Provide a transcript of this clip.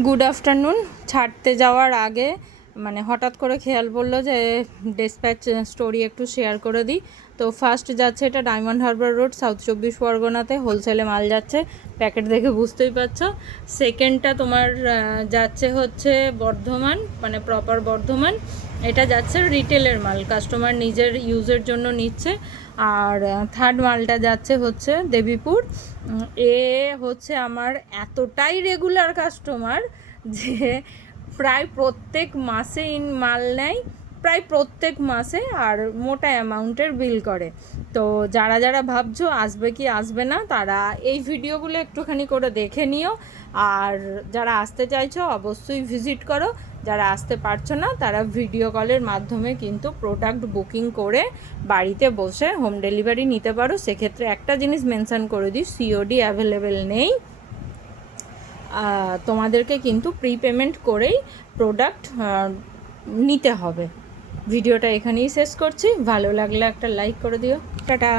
Good afternoon. ছাড়তে যাওয়ার আগে মানে হঠাৎ করে খেয়াল পড়লো যে ডেসপ্যাচ স্টোরি একটু শেয়ার করে দিই। তো ফার্স্ট যাচ্ছে এটা ডায়মন্ড হারবার রোড, সাউথ 24 পরগনাতে হোলসেলে মাল যাচ্ছে, প্যাকেট দেখে বুঝতেই পারছো। সেকেন্ডটা তোমার যাচ্ছে হচ্ছে বর্ধমান, মানে প্রপার বর্ধমান। এটা যাচ্ছে রিটেলের মাল, কাস্টমার নিজের ইউজের জন্য নিচ্ছে। আর থার্ড মালটা যাচ্ছে হচ্ছে দেবীপুর। এ হচ্ছে আমার এতটাই রেগুলার কাস্টমার যে প্রায় প্রত্যেক মাসে মাল নেয়, প্রায় প্রত্যেক মাসে, আর মোটা অ্যামাউন্টের বিল করে। তো যারা যারা ভাবছো আসবে কি আসবে না, তারা এই ভিডিওগুলো একটুখানি করে দেখে নিও। আর যারা আসতে চাইছো অবশ্যই ভিজিট করো, যারা আসতে পারছো না তারা ভিডিও কলের মাধ্যমে কিন্তু প্রোডাক্ট বুকিং করে বাড়িতে বসে হোম ডেলিভারি নিতে পারো। সেক্ষেত্রে একটা জিনিস মেনশন করে দিই, সিওডি অ্যাভেলেবেল নেই, তোমাদেরকে কিন্তু প্রি পেমেন্ট করেই প্রোডাক্ট নিতে হবে। ভিডিওটা এখানেই শেষ করছি, ভালো লাগলে একটা লাইক করে দিও। টাটা।